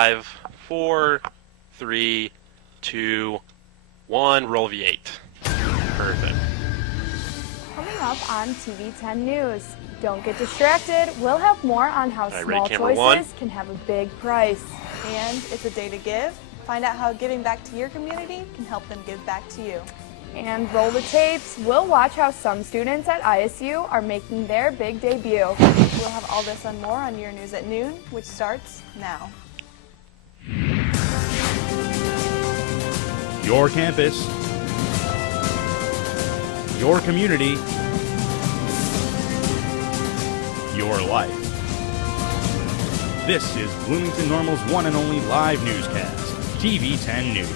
5, 4, 3, 2, 1. Roll V8. Perfect. Coming up on TV 10 News. Don't get distracted. We'll have more on how small choices can have a big price. And it's a day to give. Find out how giving back to your community can help them give back to you. And roll the tapes. We'll watch how some students at ISU are making their big debut. We'll have all this and more on Your News at Noon, which starts now. Your campus, your community, your life. This is Bloomington Normal's one and only live newscast, TV 10 News.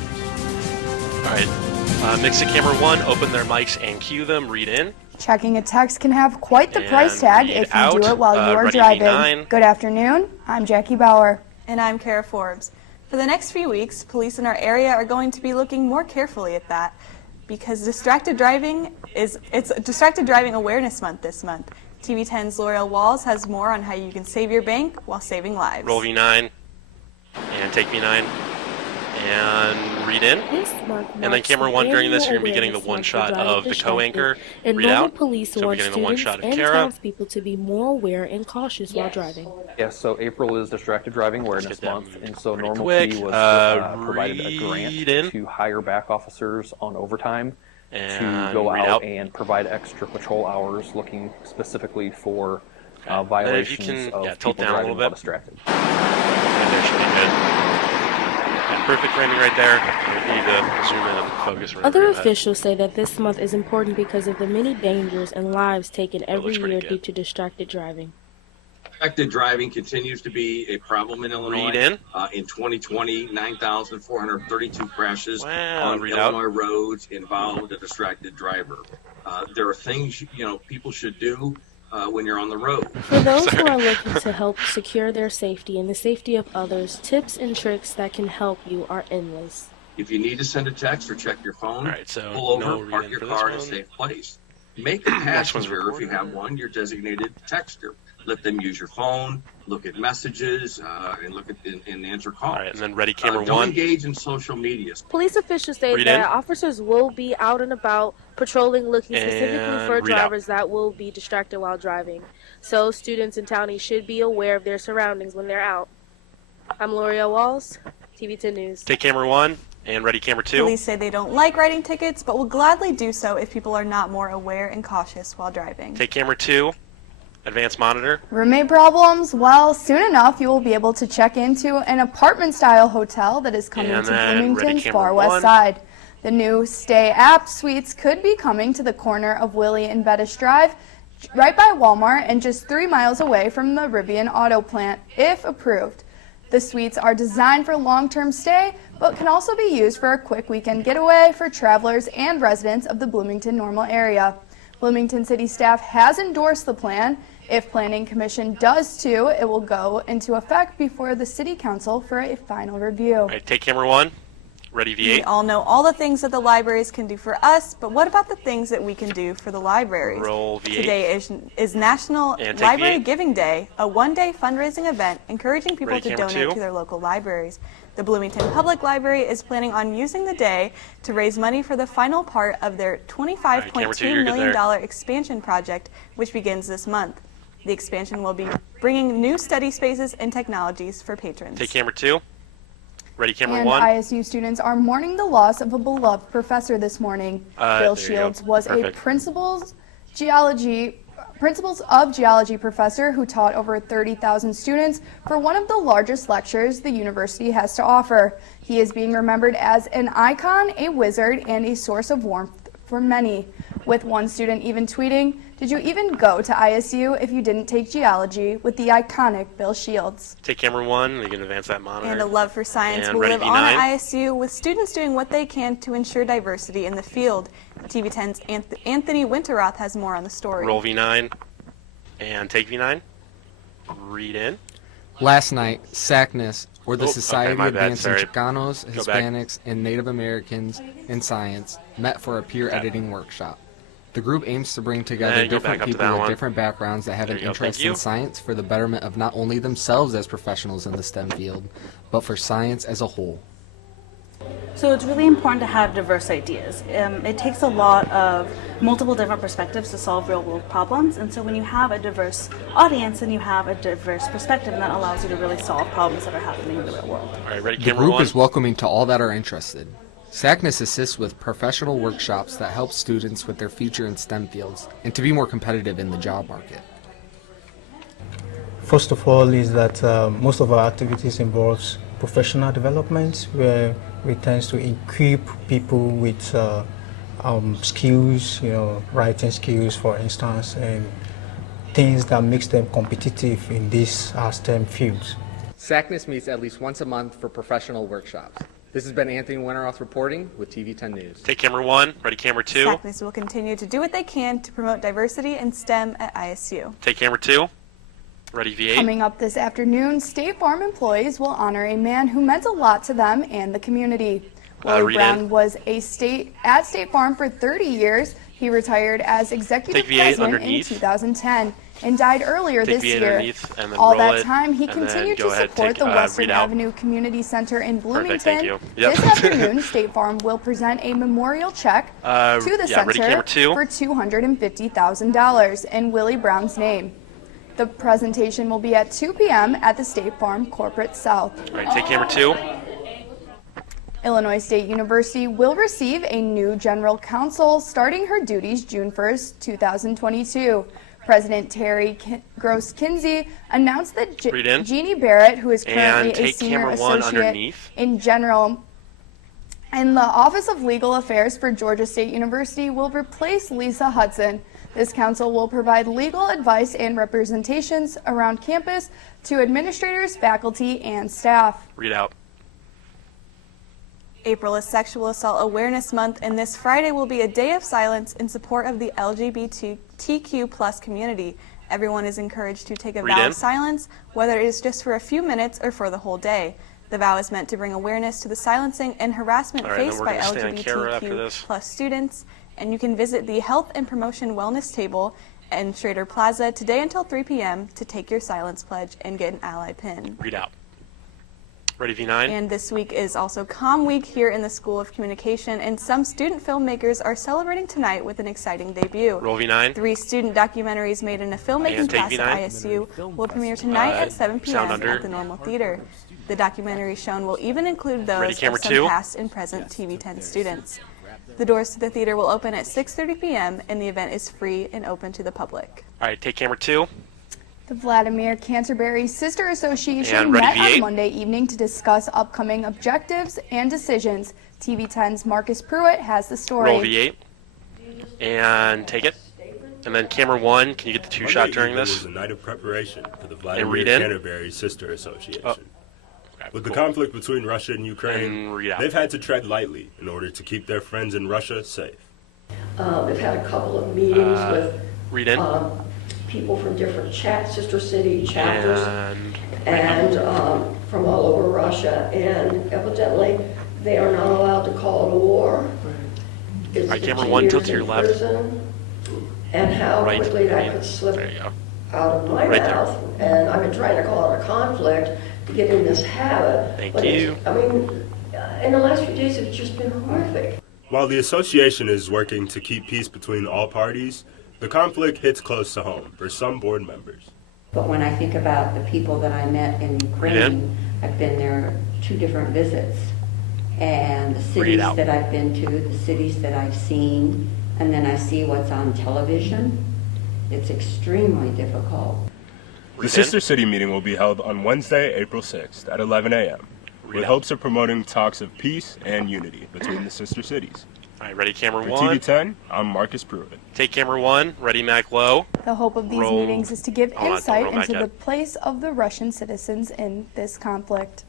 All right, mix to camera 1, open their mics and cue them, read in. Checking a text can have quite the price tag if you do it while you are driving. V9. Good afternoon, I'm Jackie Bauer. And I'm Kara Forbes. For the next few weeks, police in our area are going to be looking more carefully at that because distracted driving it's Distracted Driving Awareness Month this month. TV 10's L'Oreal Walls has more on how you can save your bank while saving lives. Roll V9 and take V9 and read in. And then camera 1 during this, you're going to be getting the one shot of the co-anchor. Read out. Police So we're getting the one shot of and Kara. townspeople to be more aware and cautious while driving. Yes, so April is Distracted Driving Awareness Month, and so Normal quick. Key was provided a grant to hire back officers on overtime to go out and provide extra patrol hours looking specifically for violations of people driving while distracted. And there should be good. And perfect framing right there. We need to zoom in and focus. Other officials say that this month is important because of the many dangers and lives taken every year due to distracted driving. Distracted driving continues to be a problem in Illinois. Read in. In 2020, 9,432 crashes on Illinois out. roads involved a distracted driver. There are things people should do when you're on the road. For those who are looking to help secure their safety and the safety of others, tips and tricks that can help you are endless. If you need to send a text or check your phone, so pull over, no park your car in a safe place. Make a passenger, if you have one, your designated texter. Let them use your phone, look at messages, and look at and answer calls. All right, and then ready camera 1. Don't engage in social media. Police officials say that officers will be out and about patrolling, looking specifically for drivers that will be distracted while driving. So students and townies should be aware of their surroundings when they're out. I'm L'Oreal Walls, TV 10 News. Take camera 1 and ready camera 2. Police say they don't like writing tickets, but will gladly do so if people are not more aware and cautious while driving. Take camera 2. Advanced monitor. Roommate problems? Well, soon enough you will be able to check into an apartment-style hotel that is coming to Bloomington's far west side. The new Stay app suites could be coming to the corner of Willie and Bettish Drive, right by Walmart and just 3 miles away from the Rivian auto plant, if approved. The suites are designed for long-term stay, but can also be used for a quick weekend getaway for travelers and residents of the Bloomington Normal area. Bloomington City staff has endorsed the plan. If Planning Commission does too, it will go into effect before the City Council for a final review. All right, take camera 1. Ready V8. We all know all the things that the libraries can do for us, but what about the things that we can do for the libraries? Roll V8. Today is National Library Giving Day, a one-day fundraising event encouraging people to donate to their local libraries. The Bloomington Public Library is planning on using the day to raise money for the final part of their $25.2 million expansion project, which begins this month. The expansion will be bringing new study spaces and technologies for patrons. Take camera 2. Ready camera and 1. ISU students are mourning the loss of a beloved professor this morning. Bill Shields was a principles of geology professor who taught over 30,000 students for one of the largest lectures the university has to offer. He is being remembered as an icon, a wizard, and a source of warmth for many, with one student even tweeting, "Did you even go to ISU if you didn't take geology?" with the iconic Bill Shields. Take camera 1. You can advance that monitor. And a love for science and will live V9. on at ISU, with students doing what they can to ensure diversity in the field. TV 10's Anthony Winterroth has more on the story. Roll V9 and take V9. Read in. Last night, SACNAS, or the Society Advancing Chicanos, Hispanics, and Native Americans in Science, met for a peer editing workshop. The group aims to bring together different people with different backgrounds that have an interest in science for the betterment of not only themselves as professionals in the STEM field, but for science as a whole. So it's really important to have diverse ideas. It takes a lot of multiple different perspectives to solve real-world problems, and so when you have a diverse audience and you have a diverse perspective, that allows you to really solve problems that are happening in the real world. All right, ready, the group is welcoming to all that are interested. SACNAS assists with professional workshops that help students with their future in STEM fields and to be more competitive in the job market. First of all is that most of our activities involves professional development, where we tend to equip people with skills, writing skills, for instance, and things that makes them competitive in these STEM fields. SACNAS meets at least once a month for professional workshops. This has been Anthony Winteroth reporting with TV10 News. Take camera 1, ready camera 2. SACNAS will continue to do what they can to promote diversity in STEM at ISU. Take camera 2, ready V8. Coming up this afternoon, State Farm employees will honor a man who meant a lot to them and the community. Willie Brown was at State Farm for 30 years. He retired as executive president in 2010 and died earlier this year. All that time, he continued to support the Western Avenue Community Center in Bloomington. This afternoon, State Farm will present a memorial check to the center for $250,000 in Willie Brown's name. The presentation will be at 2 p.m. at the State Farm Corporate South. All right, take camera 2. Illinois State University will receive a new general counsel starting her duties June 1st, 2022. President Terry Gross Kinsey announced that Jeannie Barrett, who is currently a senior associate in the Office of Legal Affairs for Georgia State University, will replace Lisa Hudson. This council will provide legal advice and representations around campus to administrators, faculty, and staff. Read out. April is Sexual Assault Awareness Month, and this Friday will be a day of silence in support of the LGBTQ+ community. Everyone is encouraged to take a vow of silence, whether it is just for a few minutes or for the whole day. The vow is meant to bring awareness to the silencing and harassment faced by LGBTQ+ students, and you can visit the Health and Promotion Wellness Table in Schrader Plaza today until 3 p.m. to take your silence pledge and get an ally pin. Read out. Ready V9. And this week is also Com Week here in the School of Communication, and some student filmmakers are celebrating tonight with an exciting debut. Roll V9. 3 student documentaries made in a filmmaking class at ISU will premiere tonight at 7 p.m. at the Normal Theater. The documentary shown will even include those of some past and present TV10 students. The doors to the theater will open at 6:30 p.m. and the event is free and open to the public. All right, take camera 2. The Vladimir Canterbury Sister Association met on Monday evening to discuss upcoming objectives and decisions. TV10's Marcus Pruitt has the story. Roll V8 and take it. And then camera 1, can you get the 2-shot during this? It was a night of preparation for the Vladimir Canterbury Sister Association. With the conflict between Russia and Ukraine, they've had to tread lightly in order to keep their friends in Russia safe. They've had a couple of meetings with people from different sister city chapters and from all over Russia, and evidently they are not allowed to call it a war. It's camera 1, tilt to your left. And how quickly that could slip out of my mouth. And I've been trying to call it a conflict to get in this habit. Thank you. I mean, in the last few days, it's just been horrific. While the association is working to keep peace between all parties, the conflict hits close to home for some board members. But when I think about the people that I met in Ukraine, I've been there 2 different visits. And the cities that I've been to, the cities that I've seen, and then I see what's on television, it's extremely difficult. The Sister City meeting will be held on Wednesday, April 6th at 11 a.m. with hopes of promoting talks of peace and unity between the sister cities. All right, ready camera 1. For TV10, I'm Marcus Pruitt. Take camera 1, ready Mac low. The hope of these meetings is to give insight into the place of the Russian citizens in this conflict.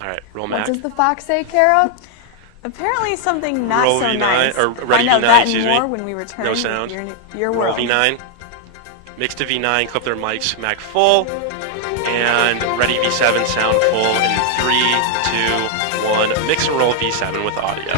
All right, roll Mac. What does the fox say, Kara? Apparently something not roll so V9, nice. Or ready Find out V9, that excuse and more me. when we return No sound. to your roll world. V9. Mix to V9, clip their mics, Mac full. And ready V7, sound full in 3, 2, 1. Mix and roll V7 with audio.